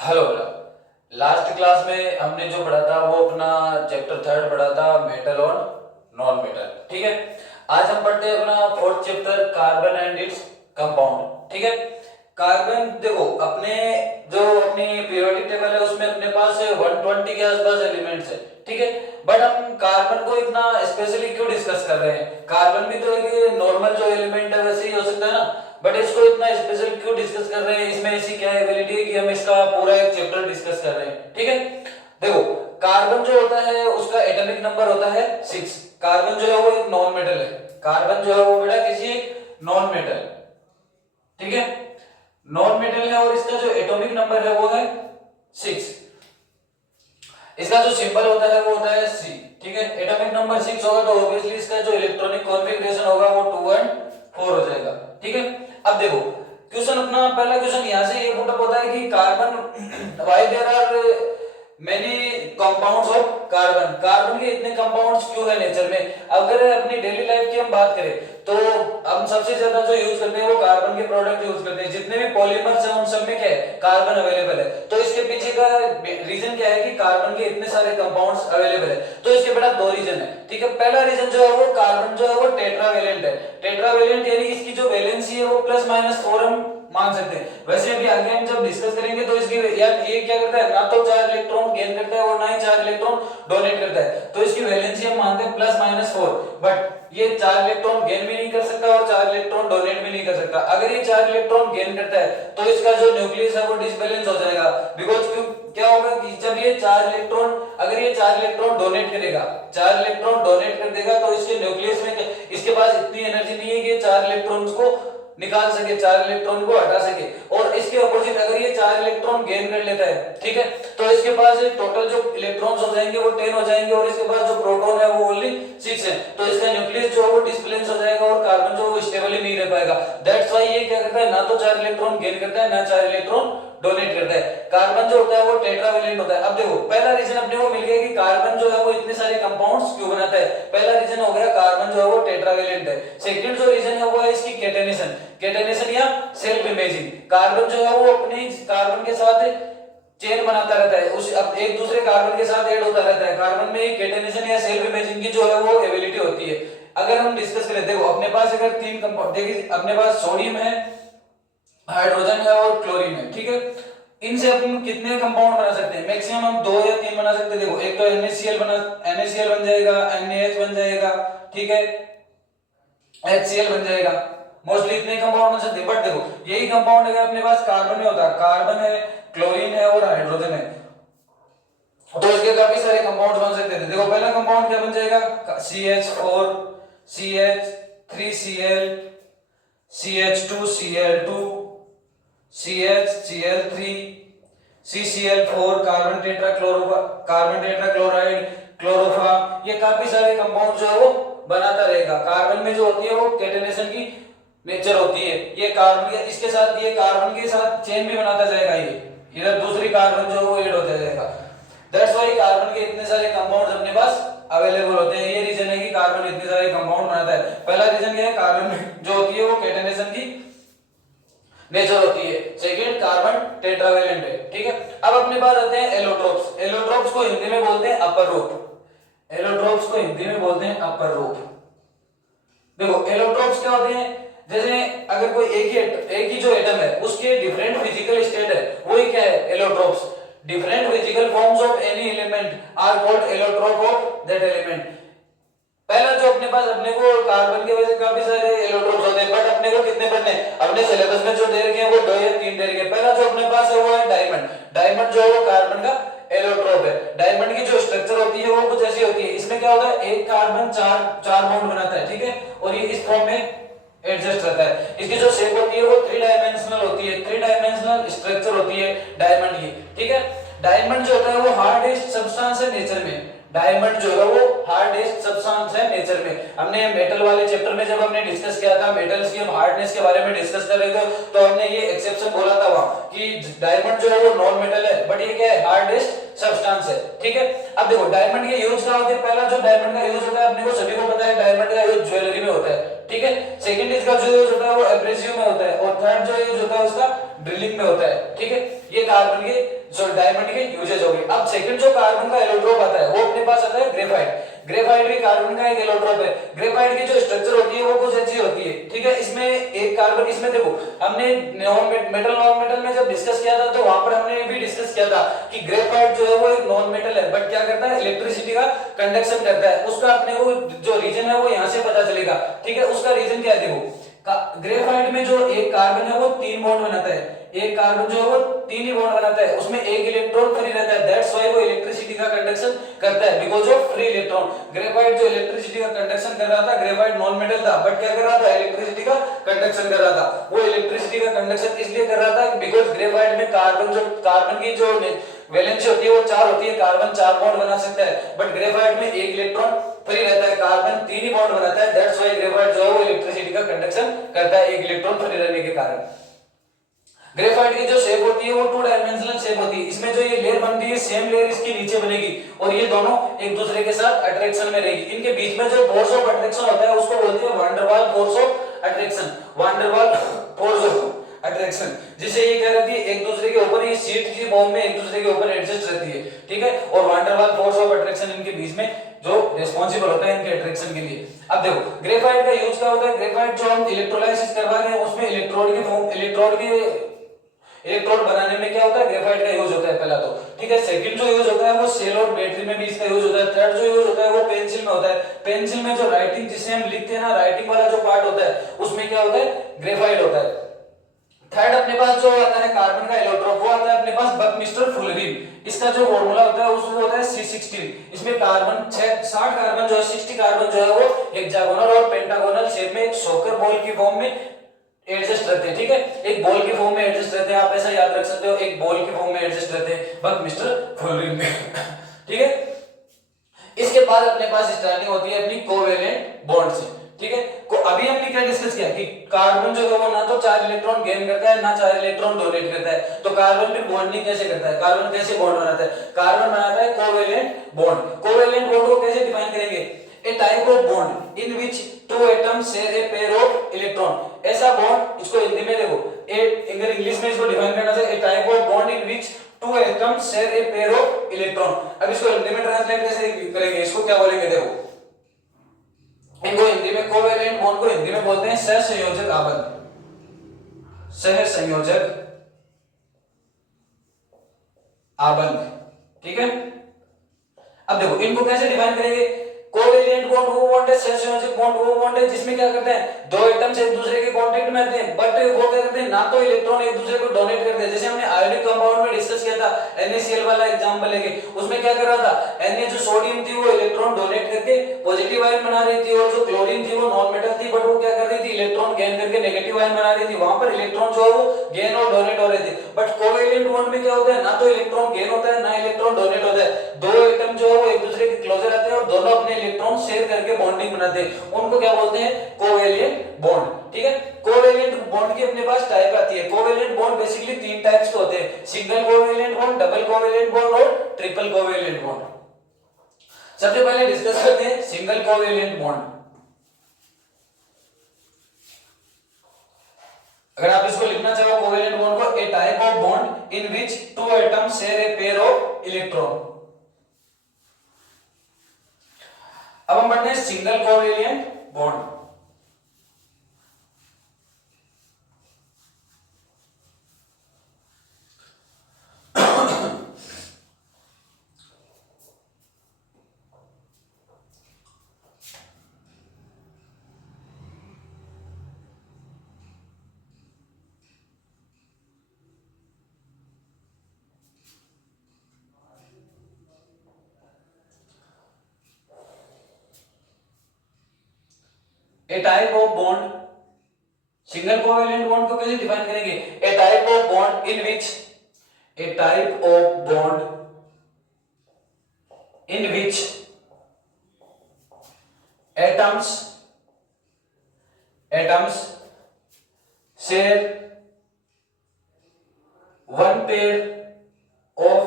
Hello बेटा। Last class में हमने जो पढ़ा था वो अपना चैप्टर थर्ड पढ़ा था, मेटल और नॉन मेटल। ठीक है, आज हम पढ़ते हैं अपना fourth chapter, carbon and its compound. ठीक है, कार्बन देखो, अपने जो अपनी पीरियोडिक टेबल है उसमें अपने पास 120 के आसपास एलिमेंट्स है। ठीक है, बट हम कार्बन को इतना स्पेशली क्यों डिस्कस कर रहे हैं? कार्बन भी तो एक नॉर्मल जो एलिमेंट है वैसे ही हो सकता है ना, बट इसको इतना स्पेशल क्यों डिस्कस कर रहे हैं? इसमें ऐसी क्या एबिलिटी है कि हम इसका पूरा एक चैप्टर डिस्कस कर रहे हैं? ठीक है, देखो, कार्बन जो होता है उसका एटॉमिक नंबर होता है 6। कार्बन जो है वो एक नॉन मेटल है। कार्बन जो है वो बेटा किसी एक नॉन मेटल, ठीक है, नॉन मेटल है और इसका जो एटॉमिक नंबर है वो है 6। इसका जो सिंबल होता है वो होता है सी। ठीक है, एटॉमिक नंबर 6 होगा तो ऑब्वियसली इसका जो इलेक्ट्रॉनिक कॉन्फ़िगरेशन होगा वो 2 and 4 हो जाएगा। ठीक है, अब देखो क्वेश्चन, अपना पहला क्वेश्चन यहां से ये पुट अप होता है कि carbon why there are many compounds of carbon. Carbon के इतने कंपाउंड्स क्यों है नेचर में? अगर अपनी डेली लाइफ की हम बात करें तो हम सबसे ज्यादा जो यूज करते हैं वो कार्बन के प्रोडक्ट यूज करते हैं। जितने भी पॉलीमर्स हैं उन सब में क्या है? कार्बन अवेलेबल है। तो इसके पीछे का रीजन क्या है कि कार्बन के इतने सारे कंपाउंड्स अवेलेबल है? तो इसके बेटा दो रीजन है। ठीक है, पहला रीजन जो है वो कार्बन जो है वो टेट्रावेलेंट है। टेट्रावेलेंट यानी इसकी जो वैलेंसी है वो +-4 हम मान सकते हैं। वैसे अभी आगे हम जब डिस्कस करेंगे तो इसकी यार ये क्या करता है, ना तो 4 इलेक्ट्रॉन गेन करता है और ना ही 4 इलेक्ट्रॉन डोनेट करता है। तो इसकी वैलेंसी हम मानते हैं +-4, बट ये 4 इलेक्ट्रॉन गेन भी नहीं कर सकता और 4 इलेक्ट्रॉन डोनेट भी नहीं कर सकता। अगर ये 4 इलेक्ट्रॉन गेन करता है तो इसका जो न्यूक्लियस है वो डिसबैलेंस हो जाएगा। बिकॉज क्यों, क्या होगा कि जब ये 4 इलेक्ट्रॉन, अगर ये 4 इलेक्ट्रॉन डोनेट करेगा, 4 इलेक्ट्रॉन डोनेट कर देगा तो इसके न्यूक्लियस में इसके पास इतनी एनर्जी नहीं है कि ये 4 इलेक्ट्रॉन्स को निकाल सके, 4 इलेक्ट्रॉन को हटा सके। और इसके अपोजिट अगर ये 4 इलेक्ट्रॉन गेन कर लेता है, ठीक है, तो इसके पास टोटल जो इलेक्ट्रॉन्स हो जाएंगे वो 10 हो जाएंगे और इसके पास जो प्रोटॉन है वो ओनली 6 है। तो इसका न्यूक्लियस जो है वो डिसबैलेंस हो जाएगा और कार्बन जो है स्टेबल ही नहीं रह पाएगा। दैट्स व्हाई ये क्या करता है, ना तो 4 इलेक्ट्रॉन गेन करता है ना 4 इलेक्ट्रॉन डोनेट करता है। कार्बन जो होता है वो टेट्रावेलेंट होता है। अब देखो पहला रीजन अपने को मिल गया कि कार्बन जो है वो इतने सारे कंपाउंड्स क्यों बनाता है। पहला रीजन हो गया कार्बन जो है वो टेट्रावेलेंट है। सेकंड जो रीजन है वो है इसकी कैटेनेशन। कैटेनेशन या सेल्फ इमेजिंग। कार्बन जो है वो अपनी कार्बन के साथ चेन बनाता रहता है, उस अब एक दूसरे कार्बन के साथ ऐड होता रहता है। कार्बन में कैटेनेशन या सेल्फ इमेजिंग की जो है वो एबिलिटी होती है। अगर हम डिस्कस करें, देखो अपने पास अगर 3 कंपाउंड, देखिए अपने पास सोडियम है, हाइड्रोजन है और क्लोरीन है। ठीक है, इनसे अपन कितने कंपाउंड बना सकते हैं? मैक्सिमम हम 2 या 3 बना सकते हैं। देखो एक तो NaCl बन जाएगा, NaH बन जाएगा, ठीक है, HCl बन जाएगा। मोस्टली इतने कंपाउंड बन सकते हैं। बट देखो यही कंपाउंड अगर अपने पास कार्बन में होता, कार्बन है, क्लोरीन है और हाइड्रोजन है, तो इसके काफी सारे कंपाउंड बन सकते थे। देखो पहला कंपाउंड क्या बन जाएगा? CH4 CH3Cl CH2Cl2 CHCl3 CCl4 carbon tetrachloride chloroform. ये काफी सारे कंपाउंड जो है वो बनाता रहेगा। कार्बन में जो होती है वो कैटेनेशन की नेचर होती है। ये कार्बन के इसके साथ, ये कार्बन के साथ चेन भी बनाता जाएगा, ये इधर दूसरी कार्बन जो है वो ऐड होता जाएगा। दैट्स व्हाई कार्बन के इतने सारे कंपाउंड्स अपने पास अवेलेबल होते हैं। ये रीजन है कि कार्बन इतने सारे कंपाउंड बनाता है। पहला रीजन क्या है? कार्बन में जो होती है वो कैटेनेशन की नेचर होती है। सेकंड, कार्बन टेट्रावेलेंट है। ठीक है, अब अपने पास आते हैं एलोट्रोप्स। एलोट्रोप्स को हिंदी में बोलते हैं अपर रूप। एलोट्रोप्स को हिंदी में बोलते हैं अपर रूप। देखो एलोट्रोप्स क्या होते हैं? जैसे अगर कोई एक ही जो एटम है उसके डिफरेंट फिजिकल स्टेट है, वही क्या है? Allotropes. Different physical forms of any element are called allotrope of that element. पहला जो अपने पास, अपने को कार्बन के वजह काफी सारे एलोट्रोप्स होते हैं, बट अपने को कितने पढ़ने हैं? अपने सिलेबस में जो दे रखे हैं वो 2 या 3 दे रखे हैं। पहला जो अपने पास है वो है डायमंड। डायमंड जो है वो कार्बन का एलोट्रोप है। डायमंड की जो स्ट्रक्चर होती है वो कुछ ऐसी होती है। इसमें क्या होता है? एक कार्बन चार बॉन्ड बनाता है, ठीक है, और ये इस फॉर्म में एडजस्ट रहता है। इसकी जो शेप होती है वो 3 डायमेंशनल होती है। 3 डायमेंशनल स्ट्रक्चर होती है डायमंड की। ठीक है, डायमंड जो होता है वो हार्डेस्ट सब्सटेंस है नेचर में। डायमंड जो है वो हार्डेस्ट सब्सटेंस है नेचर में। हमने मेटल वाले चैप्टर में जब हमने डिस्कस किया था मेटल्स की, हम हार्डनेस के बारे में डिस्कस कर रहे थे, तो हमने ये एक्सेप्शन बोला था वहां कि डायमंड जो है वो नॉन मेटल है, बट ये क्या है? हार्डेस्ट सब्सटेंस है। ठीक है, अब देखो डायमंड के यूज क्या होते हैं? पहला जो डायमंड का यूज होता है अपने को सभी को पता है, डायमंड का यूज ज्वेलरी में होता है। ठीक है, सेकंड इसका जो यूज होता है वो एब्रेसिव में होता है और थर्ड जो यूज होता है उसका ड्रिलिंग में होता है। ठीक है, ये कार्बन के डायमंड के यूजेज हो गए। अब सेकंड जो कार्बन का एलोट्रोप आता है वो अपने पास आता है ग्रेफाइट। ग्रेफाइट भी कार्बन का एक एलोट्रोप है। ग्रेफाइट की जो स्ट्रक्चर होती है वो कुछ ऐसी होती है, ठीक है। इसमें एक कार्बन, इसमें देखो हमने नॉन मेटल में जब डिस्कस किया था तो वहां पर हमने भी डिस्कस किया था कि ग्रेफाइट जो है वो एक नॉन मेटल है, बट क्या करता है, इलेक्ट्रिसिटी का कंडक्शन करता है। उसका अपने को जो रीजन है वो यहाँ से पता चलेगा, ठीक है। उसका रीजन क्या है, देखो ग्रेफाइट में जो एक कार्बन है वो 3 बॉन्ड बनाता है, एक कार्बन जो है वो 3 ही बॉन्ड बनाता है, उसमें एक इलेक्ट्रॉन फ्री रहता है, दैट्स व्हाई वो इलेक्ट्रिसिटी का कंडक्शन करता है, because of free electron. Graphite जो इलेक्ट्रिसिटी का कंडक्शन कर रहा था, ग्रेफाइट नॉन मेटल था बट क्या कर रहा था, इलेक्ट्रिसिटी का कंडक्शन कर रहा था। वो इलेक्ट्रिसिटी का कंडक्शन इसलिए कर रहा था बिकॉज़ ग्रेफाइट में कार्बन की जो वैलेंसी होती है वो 4 होती है, कार्बन 4 बॉन्ड बना सकता है, बट ग्रेफाइट में एक इलेक्ट्रॉन फ्री रहता है, कार्बन 3 ही बॉन्ड बनाता है, दैट्स व्हाई ग्रेफाइट जो है वो इलेक्ट्रिसिटी का कंडक्शन करता है एक इलेक्ट्रॉन फ्री रहने के कारण। ग्रेफाइट की जो शेप होती है वो 2 डायमेंशनल शेप होती है। इसमें जो ये लेयर बनती है सेम लेयर इसके नीचे बनेगी और ये दोनों एक दूसरे के साथ अट्रैक्शन में रहेगी। इनके बीच में जो फोर्स ऑफ अट्रैक्शन होता है उसको बोलते हैं वैन डर वाल force of attraction, van der वाल फोर्स ऑफ अट्रैक्शन, जिसे ये क्या रहती है, एक दूसरे के ऊपर, ये शीट की फॉर्म में एक दूसरे के ऊपर एडजस्ट रहती है, ठीक है। और वैन डर वाल फोर्स ऑफ अट्रैक्शन इनके बीच में जो रिस्पांसिबल होता है इनके अट्रैक्शन के लिए। अब देखो ग्रेफाइट का यूज क्या होता है, ग्रेफाइट जो हम इलेक्ट्रोलाइसिस करवा रहे हैं उसमें इलेक्ट्रोड बनाने में क्या होता है, ग्रेफाइट का यूज होता है पहला तो, ठीक है। सेकंड जो यूज होता है वो सेल और बैटरी में भी इसका यूज होता है। थर्ड जो यूज होता है वो पेंसिल में होता है। पेंसिल में जो राइटिंग जिसे हम लिखते हैं ना, राइटिंग वाला जो पार्ट होता है उसमें क्या होता है, ग्रेफाइट होता है। थर्ड अपने पास जो आता है कार्बन का एलोट्रोप वो आता है अपने पास बकमिस्टर फुलविन। इसका जो फार्मूला होता है उसमें होता है C16। इसमें कार्बन 60 कार्बन जो है 60 कार्बन जो है वो हेक्सागोनल और पेंटागोनल शेप में एक सॉकर बॉल की फॉर्म में एडजस्ट रहते हैं, ठीक है। एक बॉल की फॉर्म में एडजस्ट रहते हैं, आप ऐसा याद रख सकते हो, एक बॉल की फॉर्म में एडजस्ट रहते हैं बकमिस्टर फुलविन में ठीक है। इसके बाद अपने पास स्टार्टिंग होती है अपनी कोवेलेंट बॉन्ड से, ठीक है। को अभी हमने क्या डिस्कस किया कि कार्बन जो है वो ना तो 4 इलेक्ट्रॉन गेन करता है ना 4 इलेक्ट्रॉन डोनेट करता है, तो कार्बन फिर बॉन्डिंग कैसे करता है, कार्बन कैसे बॉन्ड बनाता है, कार्बन बनाता है कोवेलेंट बॉन्ड। कोवेलेंट बॉन्ड को कैसे डिफाइन करेंगे, a type of bond in which 2 atoms share a pair of electron. ऐसा बॉन्ड, इसको हिंदी में देखो, अगर इंग्लिश में इसको डिफाइन करना चाहिए, a type of bond in which 2 atoms share a pair of electron. अब इसको हिंदी में ट्रांसलेट कैसे करेंगे, इसको क्या बोलेंगे, देखो इनको हिंदी में कोवेलेंट बॉन्ड को हिंदी में बोलते हैं सहसंयोजक आबंध, सहसंयोजक आबंध, ठीक है। अब देखो इनको कैसे डिफाइन करेंगे, कोवेलेंट बॉन्ड वो बॉन्ड है, सहसंयोजक बॉन्ड वो बॉन्ड है जिसमें क्या करते हैं, 2 एटम्स एक दूसरे के कांटेक्ट में आते हैं, बट वो क्या करते हैं, ना तो इलेक्ट्रॉन एक दूसरे को डोनेट करते हैं। जैसे हमने आयोनिक कंपाउंड में डिस्कस किया था, NaCl वाला एग्जांपल लेके, उसमें क्या कर रहा था, Na जो सोडियम थी वो इलेक्ट्रॉन डोनेट करके पॉजिटिव आयन बना रही थी, और जो क्लोरीन थी वो नॉन मेटल थी बट वो क्या कर रही थी, इलेक्ट्रॉन गेन करके नेगेटिव आयन बना रही थी। वहां पर इलेक्ट्रॉन जो है वो गेन और डोनेट हो रहे थे। बट कोवेलेंट बॉन्ड में क्या होता है, ना तो इलेक्ट्रॉन गेन होता है ना इलेक्ट्रॉन डोनेट होता है, 2 एटम जो है वो एक दूसरे के क्लोजर आते हैं और दोनों अपने इलेक्ट्रॉन शेयर करके बॉन्डिंग बनाते हैं, उनको क्या बोलते हैं, कोवेलेंट बॉन्ड, ठीक है। कोवेलेंट बॉन्ड की अपने पास टाइप आती है। कोवेलेंट बॉन्ड बेसिकली 3 टाइप्स के होते हैं, single covalent bond, double covalent bond और ट्रिपल कोवेलेंट बॉन्ड। सबसे पहले डिस्कस करते हैं सिंगल कोवेलेंट बॉन्ड। अगर आप इसको लिखना चाहो कोवेलेंट बॉन्ड को, a type of bond in which 2 atoms share a pair of electron. अब हम पढ़ते हैं single covalent bond. A type of bond, single covalent bond को कैसे डिफाइन करेंगे, a type of bond in which, a type of bond in which atoms share one pair of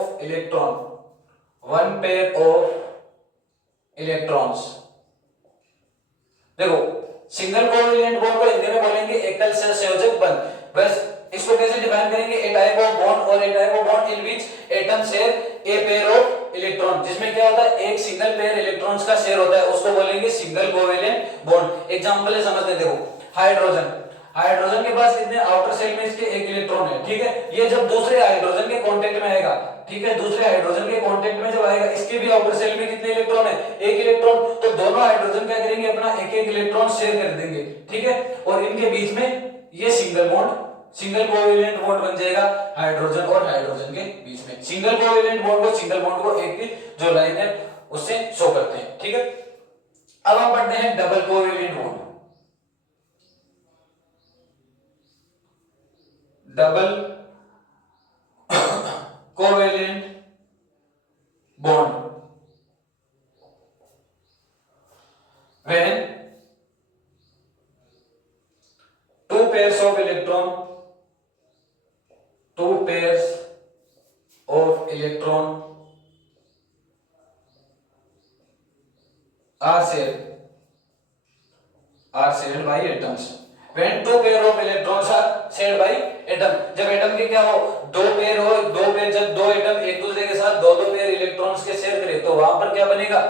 electrons। देखो single covalent bond को हिंदी में बोलेंगे एकल सहसंयोजक बंध। बस इसको कैसे डिफाइन करेंगे, ए टाइप ऑफ बॉन्ड और a type of bond in which atom share a pair of electron, जिसमें क्या होता है एक सिंगल पेयर इलेक्ट्रॉन्स का शेयर होता है, उसको बोलेंगे सिंगल कोवेलेंट बॉन्ड। एग्जांपल है समझते, देखो हाइड्रोजन, हाइड्रोजन के पास कितने आउटर शेल में इसके एक इलेक्ट्रॉन है, ठीक है, ये जब दूसरे हाइड्रोजन के कांटेक्ट में आएगा, ठीक है, दूसरे हाइड्रोजन के कांटेक्ट में जब आएगा, इसके भी आउटर शेल में कितने इलेक्ट्रॉन है, एक इलेक्ट्रॉन, तो दोनों हाइड्रोजन क्या करेंगे अपना एक एक इलेक्ट्रॉन शेयर कर देंगे, ठीक है, और इनके बीच में ये single bond, single covalent bond बन जाएगा हाइड्रोजन और हाइड्रोजन के बीच में। सिंगल कोवेलेंट बॉन्ड को, सिंगल बॉन्ड को एक की जो लाइन है उससे शो करते हैं, ठीक है। अब हम पढ़ते हैं double covalent bond. Double covalent bond when two pairs of electron are shared by atoms. When two pair of electrons are shared by atom, जब एटम के क्या हो, दो पेयर हो, दो पेयर, जब दो एटम एक दूसरे के साथ दो दो पेयर इलेक्ट्रॉन्स के शेयर करें तो वहां पर क्या बनेगा,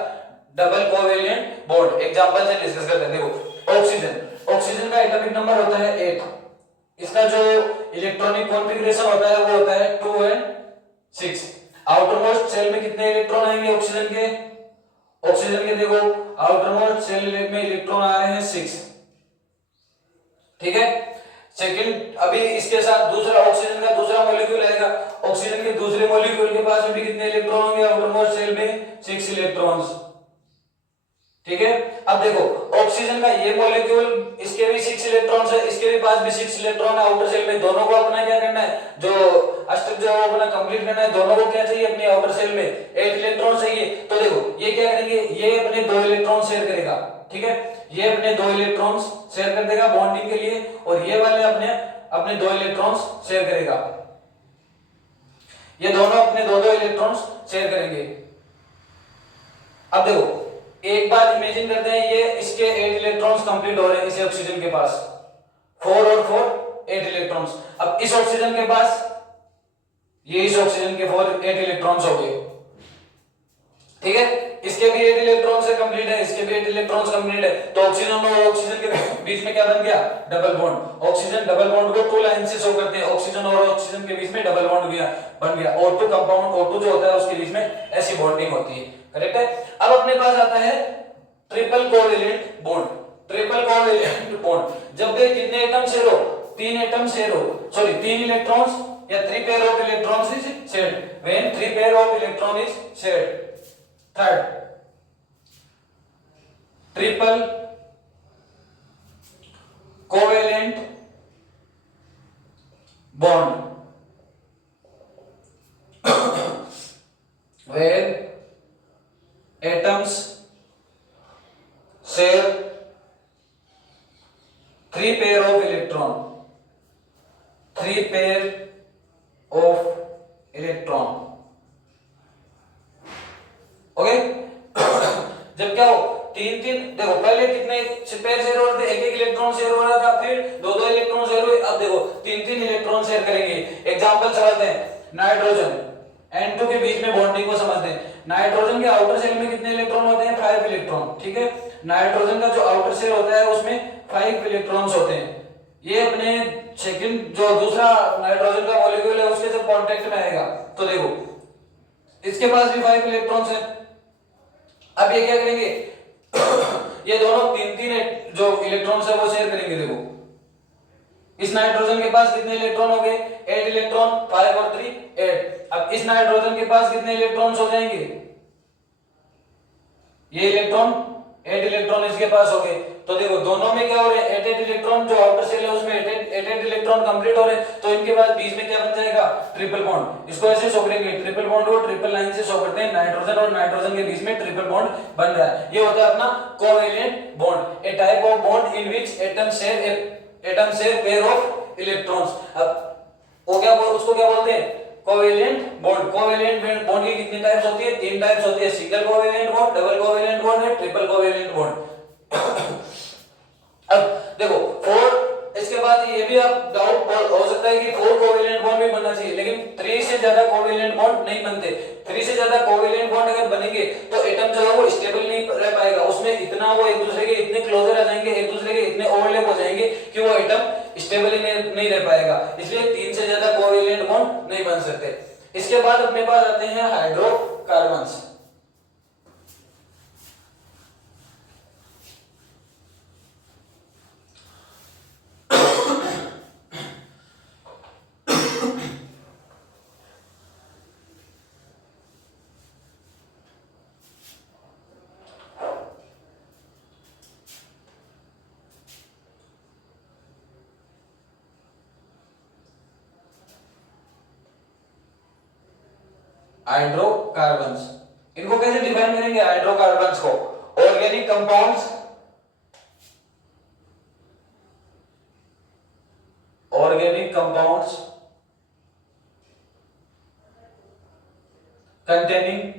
डबल कोवेलेंट बॉन्ड। एग्जांपल से डिस्कस करते हैं, देखो ऑक्सीजन, ऑक्सीजन का एटॉमिक नंबर होता है 8, इसका जो इलेक्ट्रॉनिक कॉन्फ़िगरेशन होता है वो होता है 2 and 6। आउटर मोस्ट सेल में कितने इलेक्ट्रॉन आएंगे ऑक्सीजन के, ऑक्सीजन के देखो आउटर मोस्ट सेल में इलेक्ट्रॉन आ रहे हैं 6, ठीक है। सेकंड, अभी इसके साथ दूसरा ऑक्सीजन का दूसरा मॉलिक्यूल आएगा, ऑक्सीजन के दूसरे मॉलिक्यूल के पास में भी कितने इलेक्ट्रॉन होंगे, आउटर मोस्ट सेल में 6 इलेक्ट्रॉन्स, ठीक है। अब देखो ऑक्सीजन का ये मॉलिक्यूल, इसके भी 6 इलेक्ट्रॉन्स है, इसके भी पास भी 6 इलेक्ट्रॉन है आउटर सेल में, दोनों को अपना क्या करना है, जो अष्टक जो है अपना कंप्लीट करना है, दोनों को क्या चाहिए अपनी आउटर सेल में 8 इलेक्ट्रॉन चाहिए। तो देखो ये क्या करेंगे, ये अपने 2 इलेक्ट्रॉन शेयर करेगा, ठीक है, ये अपने 2 इलेक्ट्रॉन्स शेयर कर देगा बॉन्डिंग के लिए, और ये वाले अपने 2 इलेक्ट्रॉन्स शेयर करेगा, ये दोनों अपने 2 इलेक्ट्रॉन्स शेयर करेंगे। अब देखो एक बात इमेजिन करते हैं, ये इसके 8 इलेक्ट्रॉन्स कंप्लीट हो रहे हैं, इस ऑक्सीजन के पास 4 और 4 8 इलेक्ट्रॉन्स। अब इस ऑक्सीजन के पास, ये इस ऑक्सीजन के 8 इलेक्ट्रॉन्स हो गए, ठीक है, इसके भी 8 इलेक्ट्रॉन से कंप्लीट है, इसके भी 8 इलेक्ट्रॉन्स कंप्लीट है, तो ऑक्सीजन और ऑक्सीजन के बीच में क्या बन गया, double bond. Oxygen double bond को 2 लाइन से शो करते हैं, ऑक्सीजन और ऑक्सीजन के बीच में डबल बॉन्ड बन गया, O2 कंपाउंड O2 जो होता है उसके बीच में ऐसी बॉन्डिंग होती है, करेक्ट है। अब अपने पास आता है triple covalent bond. Triple covalent bond जब भी कितने एटम शेयर हो, 3 एटम शेयर हो, सॉरी 3 इलेक्ट्रॉन्स या 3 pair of electrons is shared, when 3 pair of electron is shared. Third, triple covalent bond where atoms share 3 pair of electron, 3 pair of electron, okay. जब क्या हो, 3 देखो पहले कितने pair share हो रहे थे, एक इलेक्ट्रॉन शेयर हो रहा था, फिर 2 इलेक्ट्रॉन शेयर हुए, अब देखो 3 इलेक्ट्रॉन शेयर करेंगे। एग्जांपल समझते हैं, नाइट्रोजन N2 के बीच में बॉन्डिंग को समझते हैं। नाइट्रोजन के आउटर शेल में कितने इलेक्ट्रॉन होते हैं, 5 इलेक्ट्रॉन, ठीक है। नाइट्रोजन का जो आउटर शेल होता है उसमें 5 इलेक्ट्रॉन्स होते हैं। ये अपने सेकंड जो दूसरा नाइट्रोजन का मॉलिक्यूल है उसके जब कांटेक्ट में आएगा तो देखो इसके पास भी 5 इलेक्ट्रॉन्स हैं। अब ये क्या करेंगे ये दोनों 3 जो इलेक्ट्रॉन्स है वो शेयर करेंगे। देखो इस नाइट्रोजन के पास कितने इलेक्ट्रॉन हो गए, 8 इलेक्ट्रॉन, 5 और 3 8। अब इस नाइट्रोजन के पास कितने इलेक्ट्रॉन्स हो जाएंगे, ये इलेक्ट्रॉन 8 इलेक्ट्रॉन इसके पास हो गए। तो देखो दोनों में क्या हो रहे हैं, 8 इलेक्ट्रॉन, जो आउटर शेल है उसमें 8 इलेक्ट्रॉन कंप्लीट हो रहे हैं, तो इनके बाद बीच में क्या बन जाएगा, ट्रिपल बॉन्ड। इसको ऐसे शो करेंगे, ट्रिपल बॉन्ड को ट्रिपल लाइन से शो करते हैं, नाइट्रोजन और नाइट्रोजन के बीच में ट्रिपल बॉन्ड बन रहा है। ये होता है अपना covalent bond, a type of bond in which atom share pair of electrons. अब वो क्या उसको क्या बोलते हैं, कोवेलेंट बॉन्ड। कोवेलेंट बॉन्ड की कितनी टाइप्स होती है, 3 टाइप्स होती है, single covalent bond, double covalent bond है, ट्रिपल कोवेलेंट बॉन्ड। अब देखो 4 इसके बाद ये भी आप डाउट हो सकता है कि 4 कोवेलेंट बॉन्ड भी बनना चाहिए, लेकिन 3 से ज्यादा कोवेलेंट बॉन्ड नहीं बनते। 3 से ज्यादा कोवेलेंट बॉन्ड अगर बनेंगे तो एटम जो है वो स्टेबल नहीं रह पाएगा, उसमें इतना वो एक दूसरे के इतने क्लोजर आ जाएंगे, एक दूसरे के इतने ओवरलैप हो जाएंगे कि वो एटम स्टेबल नहीं रह पाएगा। इसलिए 3 से ज्यादा कोवेलेंट बॉन्ड नहीं बन सकते। इसके बाद अपने पास आते हैं हाइड्रोकार्बन्स। हाइड्रोकार्बन्स, इनको कैसे डिफाइन करेंगे? हाइड्रोकार्बन्स को organic compounds, organic compounds containing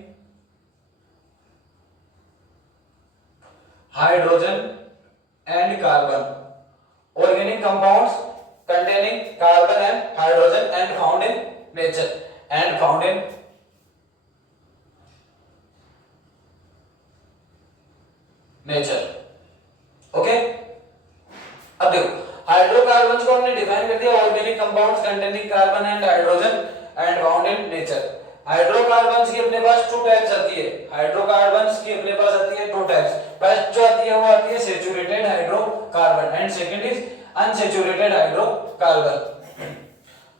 hydrogen and carbon, organic compounds containing carbon and hydrogen and found in nature and found in nature। Okay, अब देखो हाइड्रोकार्बन्स को हमने डिफाइन कर दिया, organic compounds containing carbon and hydrogen and found in nature. Hydrocarbons की अपने पास 2 types आती है, हाइड्रोकार्बन्स की अपने पास आती है 2 टाइप्स। फर्स्ट जो आती है वो आती है saturated hydrocarbon and second is unsaturated hydrocarbon.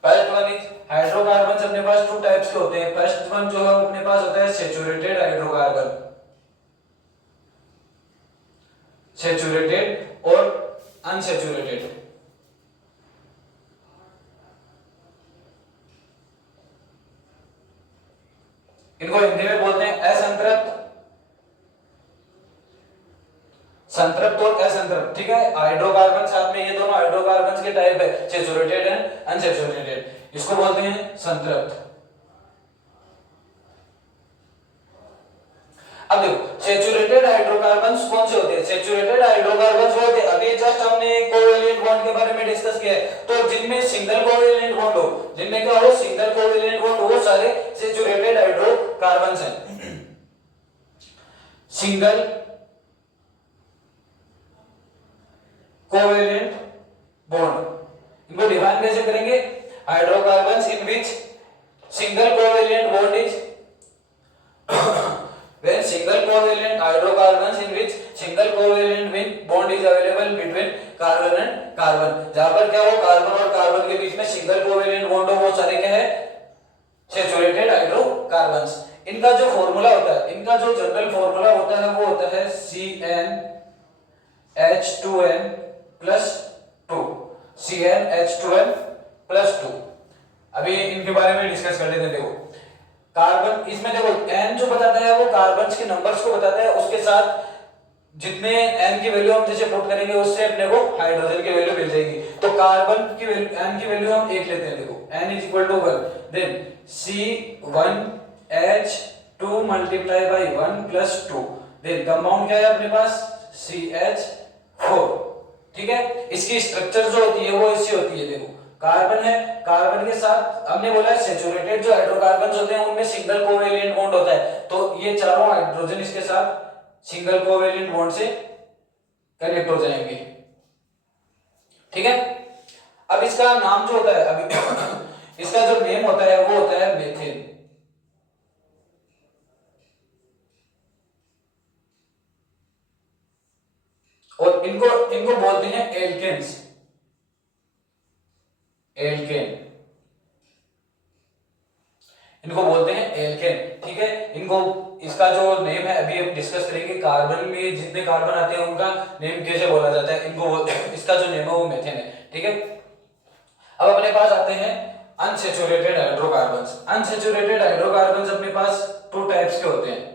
First one is hydrocarbons अपने पास 2 टाइप्स के होते हैं। फर्स्ट वन जो है अपने पास होता है सैचुरेटेड हाइड्रोकार्बन, सैचुरेटेड और अनसैचुरेटेड। इनको हिंदी में बोलते हैं असंतृप्त, संतृप्त और असंतृप्त। ठीक है, हाइड्रोकार्बन साथ में ये दोनों हाइड्रोकार्बन्स के टाइप है, सैचुरेटेड एंड अनसैचुरेटेड। इसको बोलते हैं संतृप्त। अब देखो सैचुरेटेड हाइड्रोकार्बन्स कौन से होते हैं? सैचुरेटेड हाइड्रोकार्बन्स वो होते हैं, अभी जस्ट हमने कोवेलेंट बॉन्ड के बारे में डिस्कस किया है, तो जिनमें सिंगल कोवेलेंट बॉन्ड हो, जिनमें क्या हो सिंगल कोवेलेंट बॉन्ड, वो सारे सैचुरेटेड हाइड्रोकार्बन्स हैं। सिंगल कोवेलेंट बॉन्ड, इनको डिफाइन कैसे करेंगे? Hydrocarbons in which single covalent bond is when single covalent hydrocarbons in which single covalent bond is available between carbon and carbon, जहां पर क्या हो कार्बन और कार्बन के बीच में सिंगल कोवेलेंट बॉन्ड हो, वो सारे क्या है सैचुरेटेड हाइड्रोकार्बन्स। इनका जो फॉर्मूला होता है, इनका जो जनरल फॉर्मूला होता है वो होता है CnH2n+2, CnH2n+2। अभी इनके बारे में डिस्कस कर लेते हैं। देखो कार्बन, इसमें देखो n जो बताता है वो कार्बन्स के नंबर्स को बताता है, उसके साथ जितने n की वैल्यू हम जैसे पुट करेंगे उससे अपने को हाइड्रोजन की वैल्यू मिल जाएगी। तो कार्बन की वैल्यू n की वैल्यू हम 1 लेते हैं, देखो n = 1, then C1H2 × 1+2, then compound क्या है अपने पास CH4। ठीक है, इसकी स्ट्रक्चर जो होती है वो ऐसी होती है, देखो कार्बन है, कार्बन के साथ हमने बोला है सैचुरेटेड जो हाइड्रोकार्बन्स होते हैं उनमें सिंगल कोवेलेंट बॉन्ड होता है, तो ये चारों हाइड्रोजन इसके साथ सिंगल कोवेलेंट बॉन्ड से कनेक्ट हो जाएंगे। ठीक है, अब इसका नाम जो होता है, अभी इसका जो नेम होता है वो होता है मेथेन। और इनको बोलते हैं एल्केन्स, एल्केन, इनको बोलते हैं एल्केन। ठीक है, इनको इसका जो नेम है अभी हम डिस्कस करेंगे, कार्बन में जितने कार्बन आते हैं उनका नेम कैसे बोला जाता है, इनको इसका जो नेम है वो मेथेन है। ठीक है, अब अपने पास आते हैं अनसैचुरेटेड हाइड्रोकार्बन्स। अनसैचुरेटेड हाइड्रोकार्बन्स अपने पास 2 टाइप्स के होते हैं।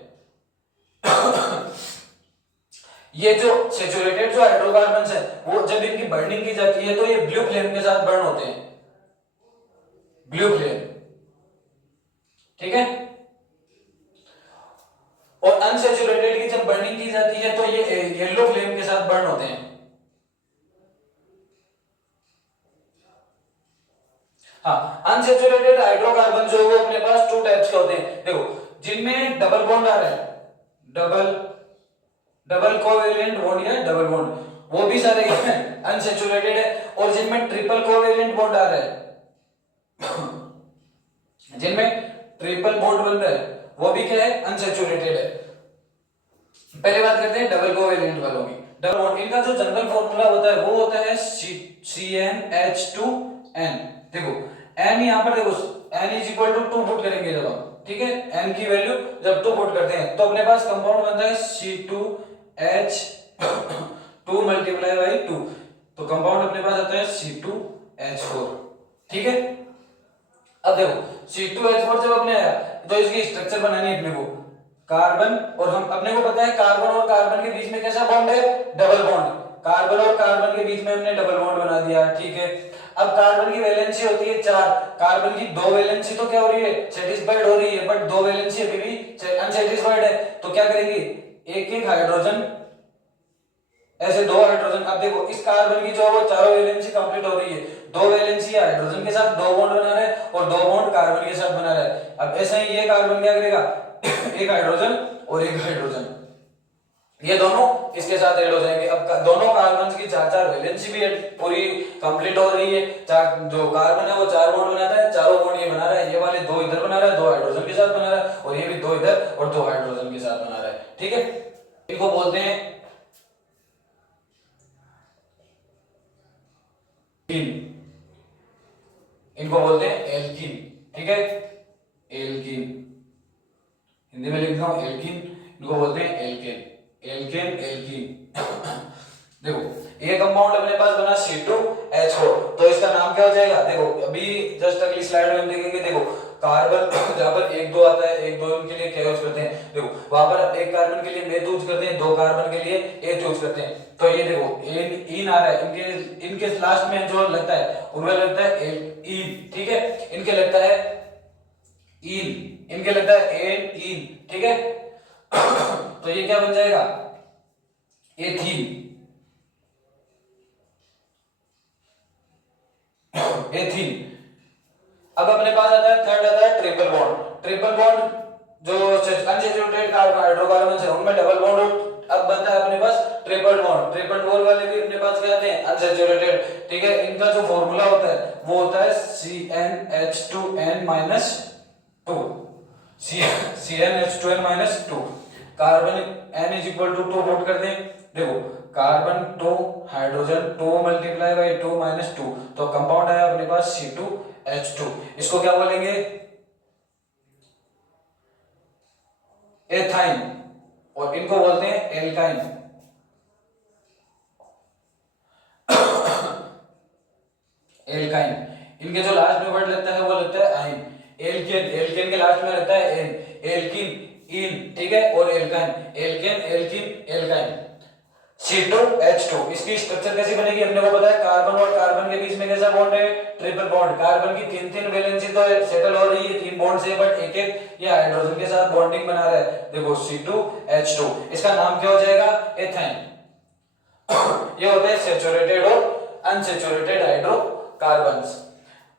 ये जो सैचुरेटेड जो हाइड्रोकार्बन्स है वो जब इनकी बर्निंग की जाती है तो ये ब्लू फ्लेम के साथ बर्न होते हैं, ब्लू फ्लेम। ठीक है, और अनसैचुरेटेड की जब बर्निंग की जाती है तो ये येलो फ्लेम के साथ बर्न होते हैं। हाँ, अनसैचुरेटेड हाइड्रोकार्बन जो है वो अपने पास टू टाइप्स के होते हैं। देखो, जिनमें डबल बॉन्ड आ रहा है, डबल डबल कोवेलेंट बॉन्ड या डबल बॉन्ड, वो भी सारे अनसैचुरेटेड है। और जिनमें ट्रिपल कोवेलेंट बॉन्ड आ रहा है, जिनमें ट्रिपल बॉन्ड बन रहा है, वो भी क्या है, अनसैचुरेटेड है। पहले बात करते हैं डबल कोवेलेंट वालों की। डबल बॉन्ड, इनका जो जनरल फॉर्मूला होता है वो होता है CnH2n। देखो n यहां पर देखो, n is equal to 2 put करेंगे जब हम, ठीक है, n की वैल्यू जब 2 पुट करते हैं तो अपने पास कंपाउंड बनता है C2H2 मल्टीप्लाई बाई 2, तो कंपाउंड अपने पास आता है C2H4, ठीक है। अब देखो C2H4 जब अपने आया तो इसकी स्ट्रक्चर बनानी है अपने को, कार्बन, और हम अपने को पता है कार्बन और कार्बन के बीच में कैसा बॉन्ड है, डबल बॉन्ड। कार्बन और कार्बन के बीच में हमने डबल बॉन्ड बना दिया, ठीक है। अब कार्बन की वैलेंसी होती है 4, कार्बन की 2 वैलेंसी तो क्या हो रही है, सेटिस्फाइड हो रही है, बट 2 वैलेंसी अभी भी अनसेटिस्फाइड है, तो क्या करेंगे, एक एक हाइड्रोजन, ऐसे 2 हाइड्रोजन। अब देखो इस कार्बन की जो है वो चारों वैलेंसी कंप्लीट हो रही है, 2 वैलेंसी हाइड्रोजन के साथ 2 बॉन्ड बना रहा है और 2 बॉन्ड कार्बन के साथ बना रहा है। अब ऐसा ही ये कार्बन क्या करेगा, एक हाइड्रोजन और एक हाइड्रोजन, ये दोनों इसके साथ ऐड हो जाएंगे। अब दोनों कार्बन की 4-4 वैलेंसी भी पूरी कंप्लीट हो रही है। जो कार्बन है वो 4 बॉन्ड बनाता है, चारों बॉन्ड ये बना रहा है, ये वाले 2 इधर बना रहा है, 2 हाइड्रोजन के साथ बना रहा है, और ये भी 2 इधर और 2 हाइड्रोजन के साथ बना रहा है, ठीक है। इनको बोलते हैं इनको बोलते हैं एल्कीन, ठीक है, एल्कीन, हिंदी में लिख रहा हूं एल्कीन, इनको बोलते हैं एल्केन, एल्केन, एल्कीन। देखो ये कंपाउंड अपने पास बना C2H4, तो इसका नाम क्या हो जाएगा, देखो अभी जस्ट अगली स्लाइड में हम देखेंगे। देखो कार्बन जहां पर 1-2 आता है, 1-2 के लिए क्या यूज करते हैं, देखो वहां पर एक कार्बन के लिए मेथ यूज करते हैं, 2 कार्बन के लिए एथ यूज करते हैं। तो ये देखो इन आ रहा है, इनके लास्ट में जो लगता है उनका लगता है इन, ठीक है, इनके लगता है इनके लगता है इन, ठीक है। तो ये क्या बन जाएगा, एथीन, एथीन। अब अपने पास आता है थर्ड, आता है ट्रिपल बॉन्ड। ट्रिपल बॉन्ड जो अनसैचुरेटेड हाइड्रोकार्बन है उनमें डबल बॉन्ड, अब बनता है अपने पास ट्रिपल बॉन्ड। ट्रिपल बॉन्ड वाले भी अपने पास क्या आते हैं, अनसैचुरेटेड, ठीक है। इनका जो फॉर्मूला होता है वो होता है CnH2n-2, CnH2n-2, carbon n is equal to 2 put कर दें। देखो carbon 2 hydrogen 2 multiply by 2 minus 2, तो कंपाउंड आया अपने पास C2H2। इसको क्या बोलेंगे, एथाइन, और इनको बोलते हैं एल्काइन, एल्काइन। इनके जो लास्ट में वर्ड लगता है वो लगता है आइन। एल्केन, एल्केन के लास्ट में लगता है एन, एल्किन, इन, ठीक है, और alkyne, alkene, alkene, alkyne. C2H2, इसकी स्ट्रक्चर कैसी बनेगी, हमने को पता है कार्बन और कार्बन के बीच में कैसा बॉन्ड है, ट्रिपल बॉन्ड। कार्बन की 3-3 वैलेंसी तो सेटल हो रही है 3 बॉन्ड से, बट एक एक ये हाइड्रोजन के साथ बॉन्डिंग बना रहा है। देखो C2H2, इसका नाम क्या हो जाएगा, एथाइन। ये होते हैं सैचुरेटेड और अनसैचुरेटेड हाइड्रोकार्बन्स।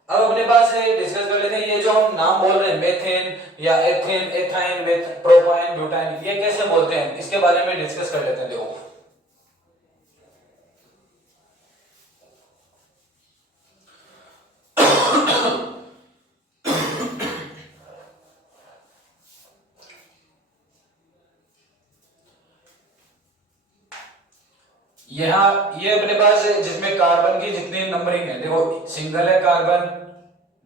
अब अपने पास डिस्कस कर लेते हैं ये जो हम नाम बोल रहे हैं, मेथेन या एथेन, एथाइन, प्रोपाइन, ब्यूटाइन, ये कैसे बोलते हैं, इसके बारे में डिस्कस कर लेते हैं। देखो यहाँ ये अपने पास है जिसमें कार्बन की जितनी नंबरिंग है, देखो सिंगल है carbon,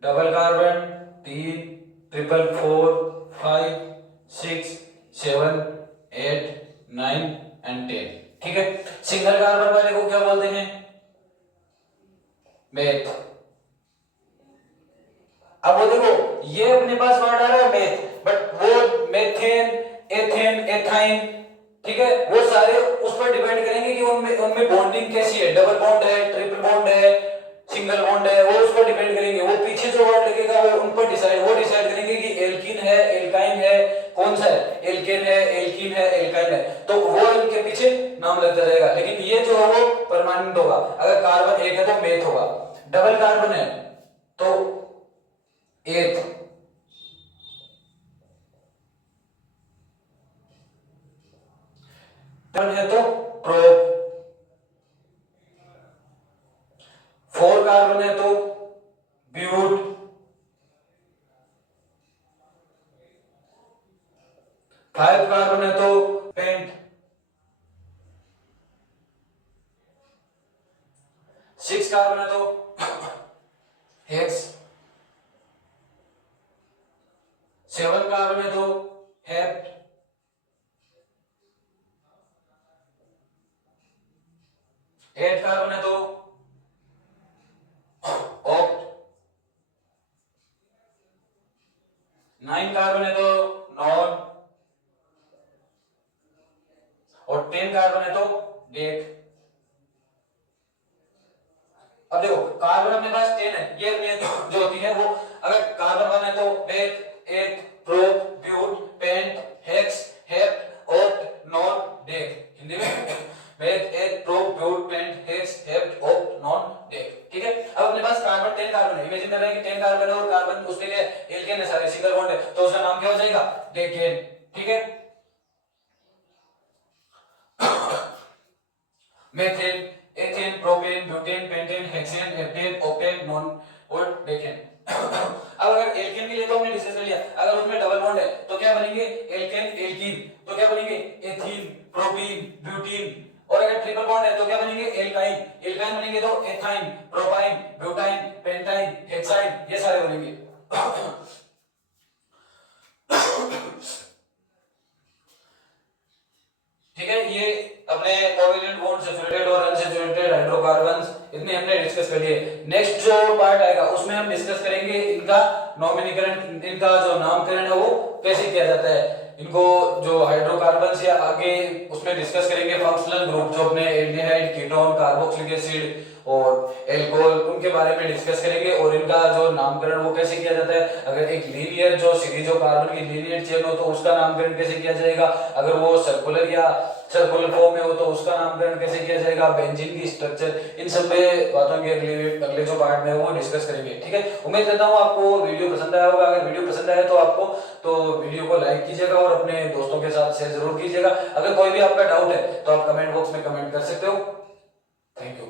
double carbon 3, triple 4, 5, 6, 7, 8, 9 and 10, ठीक है। सिंगल कार्बन वाले को क्या बोलते हैं, मेथ। अब वो देखो ये अपने पास वर्ड आ रहा है मेथ, बट वो मेथेन, एथेन, एथाइन, ठीक है, वो सारे उस पर डिपेंड करेंगे कि उनमें उनमें बॉन्डिंग कैसी है, डबल बॉन्ड है, ट्रिपल बॉन्ड है, सिंगल बॉन्ड है, वो उस पर डिपेंड करेंगे। वो पीछे जो वर्ड लगेगा वो उन पर डिसाइड करेंगे कि एल्कीन है, एल्काइन है, कौन सा है, एल्केन है, एल्कीन है, एल्काइन है, तो वो इनके पीछे नाम लगता रहेगा। लेकिन ये जो है वो परमानेंट होगा। अगर कार्बन एक है तो मेथ होगा, डबल कार्बन है तो एथ, है तो प्रोप, 4 कार्बन है तो ब्यूट, 5 कार्बन है तो पेंट, 6 कार्बन है तो हेक्स, 7 कार्बन है तो हेप्ट, 8 कार्बन है तो ऑक्ट, 9 कार्बन है तो नॉन, और 10 कार्बन है तो डेक। अब देखो कार्बन अपने पास 10 है, ये अपनी जो होती है वो, अगर कार्बन 1 है तो बेक, eth, prop, but, pent, hex, hept, oct, non, dec. Hindi में बेक, eth, prop, but, pent, hex, hept, oct, non, dec. ठीक है, अब अपने पास कार्बन 10 कार्बन है, इमेजिन कर रहे हैं कि 10 कार्बन है और कार्बन उसके लिए एल्केन है, सारे सिंगल बॉन्ड है, तो उसका नाम क्या हो जाएगा? डेकेन। ठीक है, methane, ethane, propane, butane, pentane, hexane, heptane, octane, non और डेकेन। अब अगर एल्केन के लिए तो हमने डिस्कस कर लिया, अगर उसमें डबल बॉन्ड है तो क्या बनेंगे? एल्केन, एल्कीन, तो क्या बनेंगे? Ethene, propene, butene. और अगर ट्रिपल बॉन्ड है तो क्या बनेंगे? एल्काइन, एल्काइन बनेंगे तो ethyne, propyne, butyne, pentyne, hexyne, ये सारे बनेंगे। ठीक है, ये अपने कोवेलेंट बॉन्ड, सैचुरेटेड और अनसैचुरेटेड हाइड्रोकार्बन्स इतने हमने डिस्कस कर लिए। नेक्स्ट जो पार्ट आएगा उसमें हम डिस्कस करेंगे इनका नॉमिनीकरण, इनका जो नामकरण है वो कैसे किया जाता है, इनको जो हाइड्रोकार्बन्स या आगे उसमें डिस्कस करेंगे फंक्शनल ग्रुप जो अपने एल्डिहाइड, कीटोन, कार्बोक्सिलिक एसिड और एल्कोहल, उनके बारे में डिस्कस करेंगे और इनका जो नामकरण वो कैसे किया जाता है। अगर एक लीनियर जो सीरीज ऑफ कार्बन की लीनियर चेन हो तो उसका नामकरण कैसे किया जाएगा, अगर वो सर्कुलर या सर्कुलर फॉर्म में हो तो उसका नामकरण कैसे किया जाएगा, बेंजीन की स्ट्रक्चर, इन सब पे बातों की अगले जो पार्ट में है वो डिस्कस करेंगे। ठीक है, उम्मीद करता हूँ आपको वीडियो पसंद आया होगा। अगर वीडियो पसंद आए तो आपको तो वीडियो को लाइक कीजिएगा और अपने दोस्तों के साथ शेयर जरूर कीजिएगा। अगर कोई भी आपका डाउट है तो आप कमेंट बॉक्स में कमेंट कर सकते हो। Thank you.